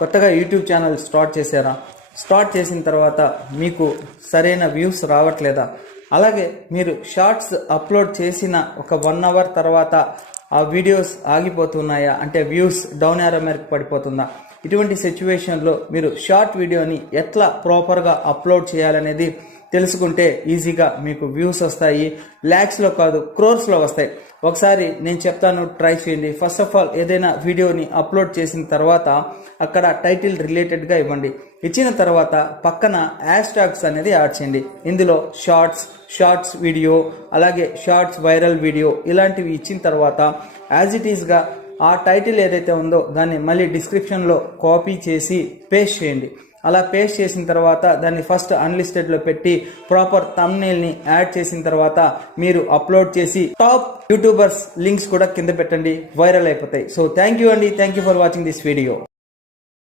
కొత్తగా YouTube channel start చేశారా? Start చేసిన తర్వాత మీకు సరైన వ్యూస్ రావట్లేదా? అలాగే మీరు షార్ట్స్ అప్లోడ్ చేసిన ఒక 1 అవర్ తర్వాత ఆ వీడియోస్ ఆగిపోతున్నాయా, అంటే వ్యూస్ డౌన్ యారో మేరకు పడిపోతుందా? ఇటువంటి సిచ్యువేషన్లో మీరు షార్ట్ వీడియోని ఎట్లా ప్రాపర్గా అప్లోడ్ చేయాలనేది తెలుసుకుంటే ఈజీగా మీకు వ్యూస్ వస్తాయి. ల్యాక్స్లో కాదు, క్రోర్స్లో వస్తాయి. ఒకసారి నేను చెప్తాను, ట్రై చేయండి. ఫస్ట్ ఆఫ్ ఆల్ ఏదైనా వీడియోని అప్లోడ్ చేసిన తర్వాత అక్కడ టైటిల్ రిలేటెడ్గా ఇవ్వండి. ఇచ్చిన తర్వాత పక్కన హ్యాష్ ట్యాగ్స్ అనేది యాడ్ చేయండి. ఇందులో షార్ట్స్ వీడియో, అలాగే షార్ట్స్ వైరల్ వీడియో ఇలాంటివి ఇచ్చిన తర్వాత యాజ్ ఇట్ ఈస్గా ఆ టైటిల్ ఏదైతే ఉందో దాన్ని మళ్ళీ డిస్క్రిప్షన్లో కాపీ చేసి పేస్ట్ చేయండి. అలా పేస్ట్ చేసిన తర్వాత దాన్ని ఫస్ట్ అన్లిస్టెడ్లో పెట్టి ప్రాపర్ థంబ్నెయిల్ని యాడ్ చేసిన తర్వాత మీరు అప్లోడ్ చేసి టాప్ యూట్యూబర్స్ లింక్స్ కూడా కింద పెట్టండి, వైరల్ అయిపోతాయి. సో థ్యాంక్ యూ అండి, thank you for watching this video.